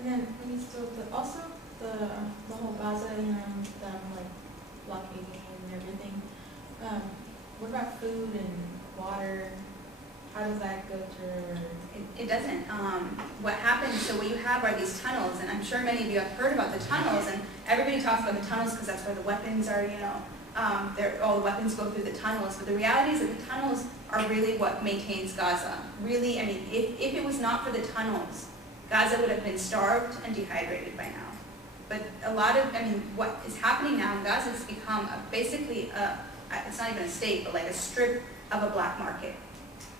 And then when you still also the whole Gaza, them like blockading and everything. What about food and water? How does that go through? It doesn't. What happens, so what you have are these tunnels, and I'm sure many of you have heard about the tunnels, and everybody talks about the tunnels because that's where the weapons are, all the weapons go through the tunnels, but the reality is that the tunnels are really what maintains Gaza. Really, I mean, if it was not for the tunnels, Gaza would have been starved and dehydrated by now. But what is happening now in Gaza has become basically it's not even a state, but like a strip of a black market,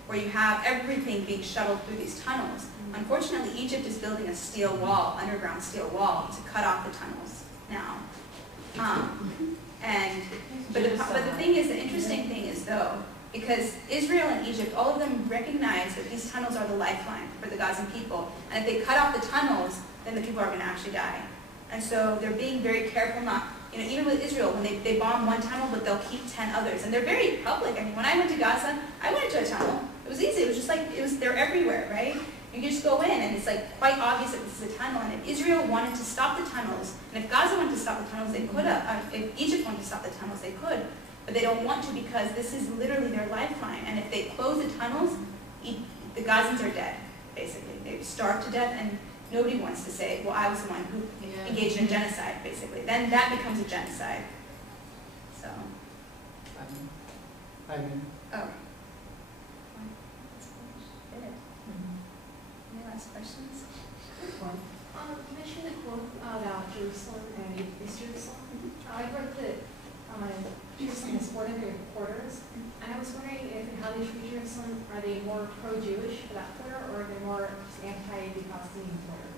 where you have everything being shuttled through these tunnels. Unfortunately, Egypt is building a steel wall, underground steel wall, to cut off the tunnels now. But the thing is, the interesting thing is though, because Israel and Egypt, all of them recognize that these tunnels are the lifeline for the Gazan people, and if they cut off the tunnels, then the people are going to actually die. And so they're being very careful not, even with Israel, when they bomb one tunnel, but they'll keep 10 others, and they're very public. I mean, when I went to Gaza, I went into a tunnel. It was easy. It was just like, they're everywhere, right? You can just go in, and it's like quite obvious that this is a tunnel. And if Israel wanted to stop the tunnels, and if Gaza wanted to stop the tunnels, they could have. If Egypt wanted to stop the tunnels, they could. But they don't want to because this is literally their lifeline. And if they close the tunnels, the Gazans are dead, basically. They've starved to death, and nobody wants to say, well, I was the one who engaged in genocide, basically. Then that becomes a genocide. So. Oh. Any last questions? You mentioned the quote about Jerusalem and East Jerusalem. I heard that Jerusalem is 400 quarters, and I was wondering if and how they treat Jerusalem. Are they more pro-Jewish for that quarter, or are they more anti-Palestinian quarter?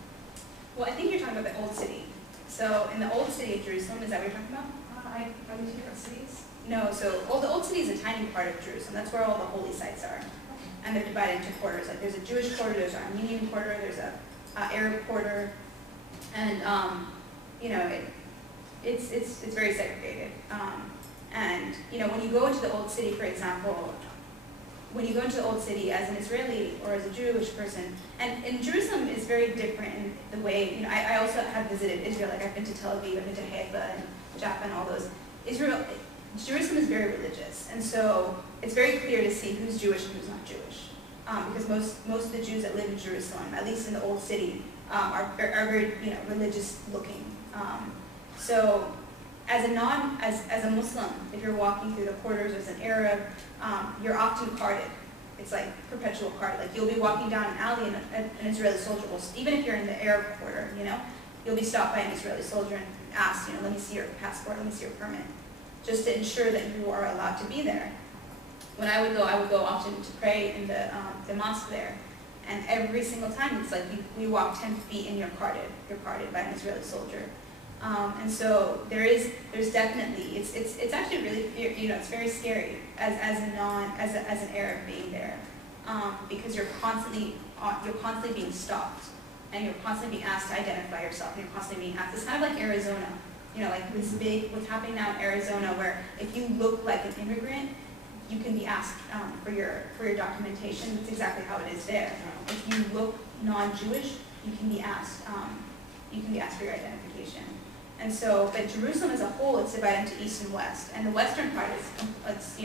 Well, I think you're talking about the Old City. So in the Old City of Jerusalem, is that what you're talking about? Are they two different cities? No, so the Old City is a tiny part of Jerusalem. That's where all the holy sites are. And they're divided into quarters. Like there's a Jewish quarter, there's an Armenian quarter, there's a Arab quarter, and it's very segregated. And when you go into the Old City, for example, when you go into the Old City as an Israeli or as a Jewish person, and Jerusalem is very different in the way, I also have visited Israel. Like I've been to Tel Aviv, I've been to Haifa and Jaffa and all those. Jerusalem is very religious, and so it's very clear to see who's Jewish and who's not Jewish, because most of the Jews that live in Jerusalem, at least in the Old City, are very religious looking. So as a Muslim, if you're walking through the quarters as an Arab, you're often carded. It's like perpetual card. Like you'll be walking down an alley and an Israeli soldier will, even if you're in the Arab quarter, you'll be stopped by an Israeli soldier and asked, let me see your passport, let me see your permit, just to ensure that you are allowed to be there. When I would go often to pray in the mosque there, and every single time it's like you walk 10 feet and you're carded by an Israeli soldier. And so there's definitely, it's actually really, it's very scary as an Arab being there, because you're constantly being stopped, and you're constantly being asked to identify yourself, and you're constantly being asked. It's kind of like Arizona, like this what's happening now in Arizona, where if you look like an immigrant, you can be asked for your documentation. That's exactly how it is there. If you look non-Jewish, you can be asked for your identification. And so, but Jerusalem as a whole, it's divided into east and west. And the western part it's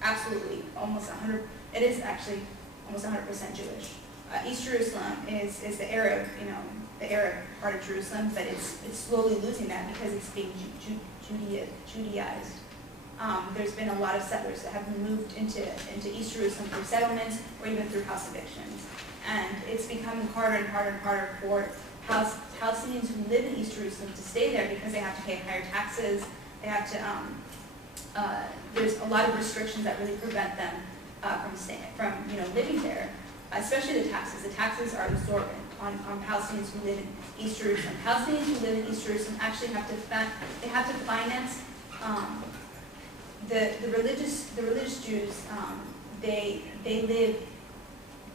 absolutely almost 100. It is actually almost 100% Jewish. East Jerusalem is the Arab, the Arab part of Jerusalem, but it's slowly losing that because it's being Judaized. There's been a lot of settlers that have moved into East Jerusalem through settlements or even through house evictions. And it's becoming harder and harder and harder for Palestinians who live in East Jerusalem to stay there because they have to pay higher taxes. They have to. There's a lot of restrictions that really prevent them from living there. Especially the taxes. The taxes are exorbitant on Palestinians who live in East Jerusalem. Palestinians who live in East Jerusalem actually have to finance the religious Jews.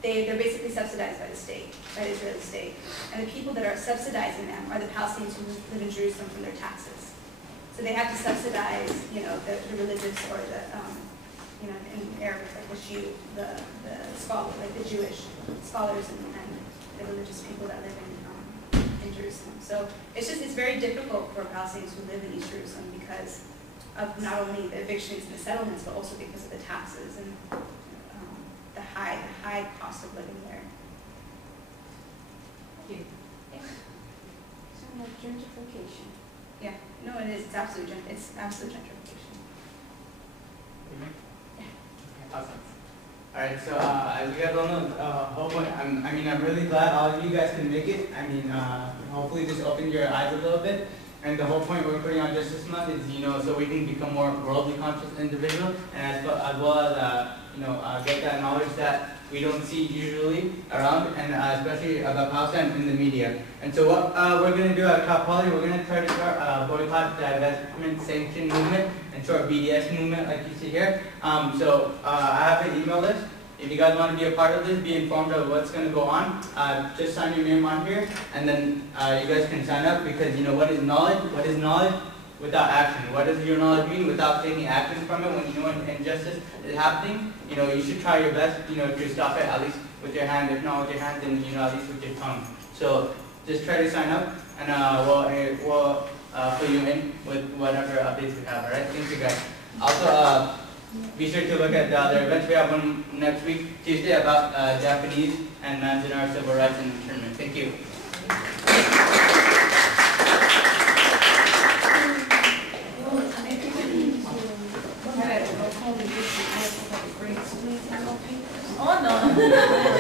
They're basically subsidized by the state, by the Israeli state. And the people that are subsidizing them are the Palestinians who live in Jerusalem from their taxes. So they have to subsidize, the religious or the, in Arabic, like the scholar, like the Jewish scholars and the religious people that live in So it's very difficult for Palestinians who live in East Jerusalem because of not only the evictions and the settlements, but also because of the taxes and the high cost of living there. Thank you. So like gentrification. Yeah, no, it is. It's absolute gentrification. Awesome. All right, so as you guys all know, hopefully, I'm really glad all of you guys can make it. Hopefully this opened your eyes a little bit. And the whole point we're putting on Justice Month is, so we can become more worldly conscious individuals, and as well as, get that knowledge that we don't see usually around, and especially about Palestine in the media. And so what we're going to do at Cal Poly, we're going to try to start a boycott, divestment, sanction movement, and short BDS movement like you see here. So I have an email list. If you guys want to be a part of this, be informed of what's going to go on, just sign your name on here, and then you guys can sign up, because what is knowledge? What is knowledge without action? What does your knowledge mean without taking action from it when you know an injustice is happening? You should try your best, to stop it, at least with your hand. If not with your hand, then at least with your tongue. So just try to sign up, and we'll fill you in with whatever updates we have. All right, thank you guys. Also, be sure to look at the other events. We have one next week, Tuesday, about Japanese and Manzanar civil rights and internment. Thank you. Oh no.